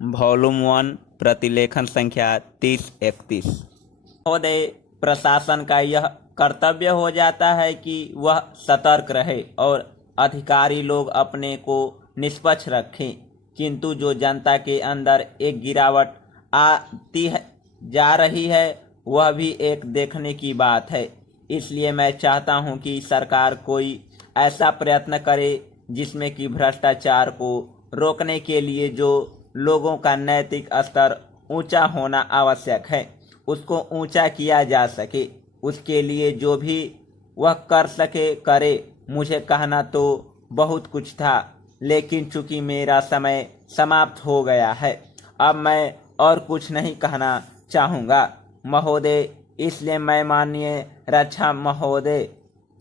Volume 1 प्रतिलेखन संख्या 3031। महोदय, प्रशासन का यह कर्तव्य हो जाता है कि वह सतर्क रहे और अधिकारी लोग अपने को निष्पक्ष रखें, किंतु जो जनता के अंदर एक गिरावट आती है जा रही है वह भी एक देखने की बात है। इसलिए मैं चाहता हूं कि सरकार कोई ऐसा प्रयत्न करे जिसमें कि भ्रष्टाचार को रोकने के लिए जो लोगों का नैतिक स्तर ऊंचा होना आवश्यक है उसको ऊंचा किया जा सके। उसके लिए जो भी वह कर सके करे। मुझे कहना तो बहुत कुछ था, लेकिन चूंकि मेरा समय समाप्त हो गया है, अब मैं और कुछ नहीं कहना चाहूँगा महोदय। इसलिए मैं माननीय रक्षा महोदय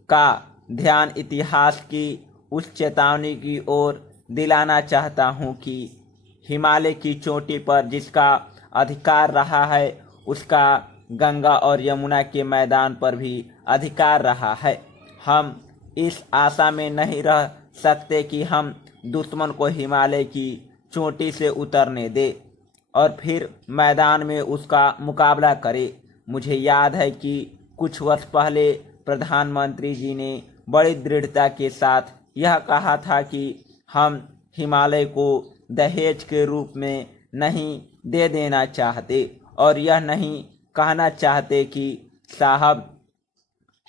का ध्यान इतिहास की उस चेतावनी की ओर दिलाना चाहता हूँ कि हिमालय की चोटी पर जिसका अधिकार रहा है उसका गंगा और यमुना के मैदान पर भी अधिकार रहा है। हम इस आशा में नहीं रह सकते कि हम दुश्मन को हिमालय की चोटी से उतरने दे और फिर मैदान में उसका मुकाबला करे। मुझे याद है कि कुछ वर्ष पहले प्रधानमंत्री जी ने बड़ी दृढ़ता के साथ यह कहा था कि हम हिमालय को दहेज के रूप में नहीं दे देना चाहते और यह नहीं कहना चाहते कि साहब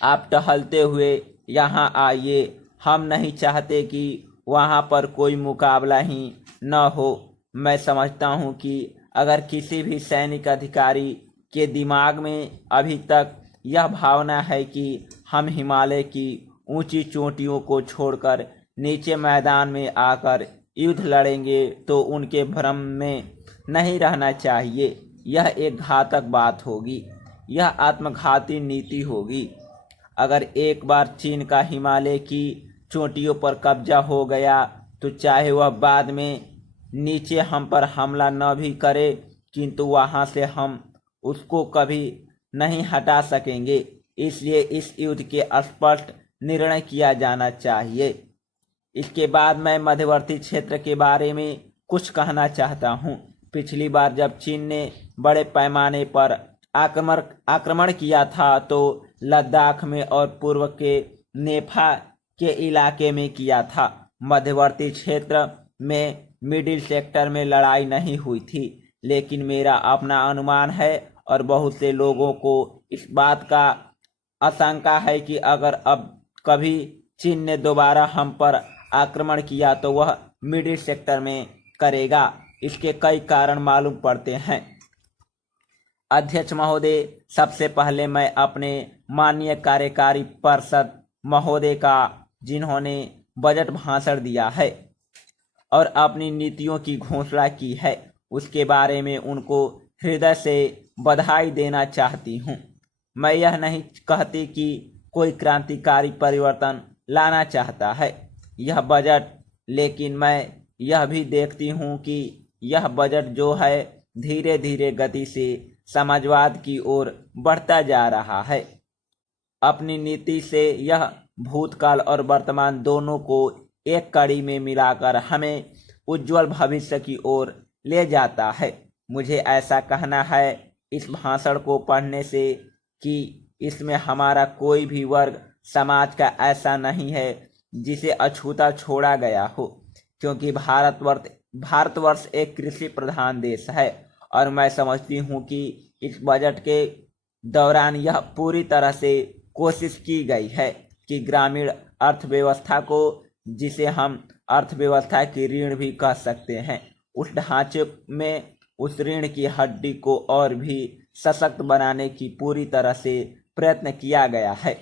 आप टहलते हुए यहाँ आइए। हम नहीं चाहते कि वहाँ पर कोई मुकाबला ही न हो। मैं समझता हूँ कि अगर किसी भी सैनिक अधिकारी के दिमाग में अभी तक यह भावना है कि हम हिमालय की ऊंची चोटियों को छोड़कर नीचे मैदान में आकर युद्ध लड़ेंगे तो उनके भ्रम में नहीं रहना चाहिए। यह एक घातक बात होगी, यह आत्मघाती नीति होगी। अगर एक बार चीन का हिमालय की चोटियों पर कब्जा हो गया तो चाहे वह बाद में नीचे हम पर हमला न भी करे, किंतु वहां से हम उसको कभी नहीं हटा सकेंगे। इसलिए इस युद्ध के स्पष्ट निर्णय किया जाना चाहिए। इसके बाद मैं मध्यवर्ती क्षेत्र के बारे में कुछ कहना चाहता हूँ। पिछली बार जब चीन ने बड़े पैमाने पर आक्रमण किया था तो लद्दाख में और पूर्व के नेफा के इलाके में किया था। मध्यवर्ती क्षेत्र में मिडिल सेक्टर में लड़ाई नहीं हुई थी, लेकिन मेरा अपना अनुमान है और बहुत से लोगों को इस बात का आशंका है कि अगर अब कभी चीन ने दोबारा हम पर आक्रमण किया तो वह मिडिल सेक्टर में करेगा। इसके कई कारण मालूम पड़ते हैं। अध्यक्ष महोदय, सबसे पहले मैं अपने माननीय कार्यकारी परिषद महोदय का, जिन्होंने बजट भाषण दिया है और अपनी नीतियों की घोषणा की है, उसके बारे में उनको हृदय से बधाई देना चाहती हूँ। मैं यह नहीं कहती कि कोई क्रांतिकारी परिवर्तन लाना चाहता है यह बजट, लेकिन मैं यह भी देखती हूँ कि यह बजट जो है धीरे धीरे गति से समाजवाद की ओर बढ़ता जा रहा है। अपनी नीति से यह भूतकाल और वर्तमान दोनों को एक कड़ी में मिलाकर हमें उज्जवल भविष्य की ओर ले जाता है। मुझे ऐसा कहना है इस भाषण को पढ़ने से कि इसमें हमारा कोई भी वर्ग समाज का ऐसा नहीं है जिसे अछूता छोड़ा गया हो, क्योंकि भारतवर्ष एक कृषि प्रधान देश है और मैं समझती हूँ कि इस बजट के दौरान यह पूरी तरह से कोशिश की गई है कि ग्रामीण अर्थव्यवस्था को, जिसे हम अर्थव्यवस्था की रीढ़ भी कह सकते हैं, उस ढांचे में उस रीढ़ की हड्डी को और भी सशक्त बनाने की पूरी तरह से प्रयत्न किया गया है।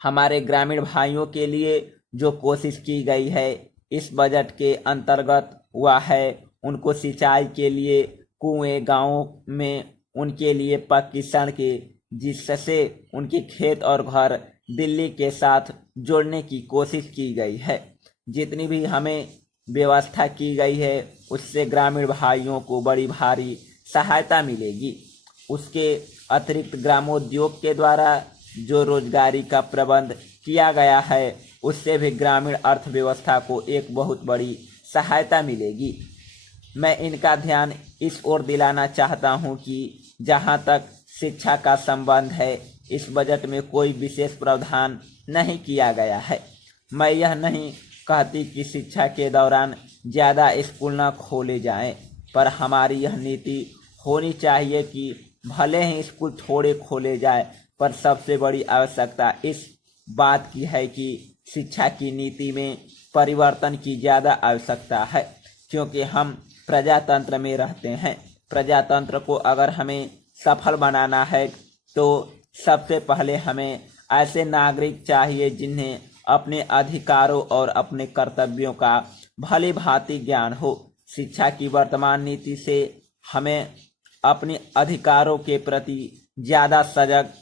हमारे ग्रामीण भाइयों के लिए जो कोशिश की गई है इस बजट के अंतर्गत वह है उनको सिंचाई के लिए कुएं, गांवों में उनके लिए पक्की सड़कें, जिससे उनके खेत और घर दिल्ली के साथ जोड़ने की कोशिश की गई है। जितनी भी हमें व्यवस्था की गई है उससे ग्रामीण भाइयों को बड़ी भारी सहायता मिलेगी। उसके अतिरिक्त ग्रामोद्योग के द्वारा जो रोजगारी का प्रबंध किया गया है उससे भी ग्रामीण अर्थव्यवस्था को एक बहुत बड़ी सहायता मिलेगी। मैं इनका ध्यान इस ओर दिलाना चाहता हूं कि जहां तक शिक्षा का संबंध है, इस बजट में कोई विशेष प्रावधान नहीं किया गया है। मैं यह नहीं कहती कि शिक्षा के दौरान ज़्यादा स्कूल न खोले जाएं, पर हमारी यह नीति होनी चाहिए कि भले ही स्कूल थोड़े खोले जाए, पर सबसे बड़ी आवश्यकता इस बात की है कि शिक्षा की नीति में परिवर्तन की ज़्यादा आवश्यकता है, क्योंकि हम प्रजातंत्र में रहते हैं। प्रजातंत्र को अगर हमें सफल बनाना है तो सबसे पहले हमें ऐसे नागरिक चाहिए जिन्हें अपने अधिकारों और अपने कर्तव्यों का भली भांति ज्ञान हो। शिक्षा की वर्तमान नीति से हमें अपने अधिकारों के प्रति ज़्यादा सजग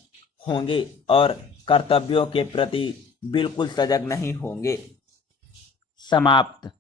होंगे और कर्तव्यों के प्रति बिल्कुल सजग नहीं होंगे। समाप्त।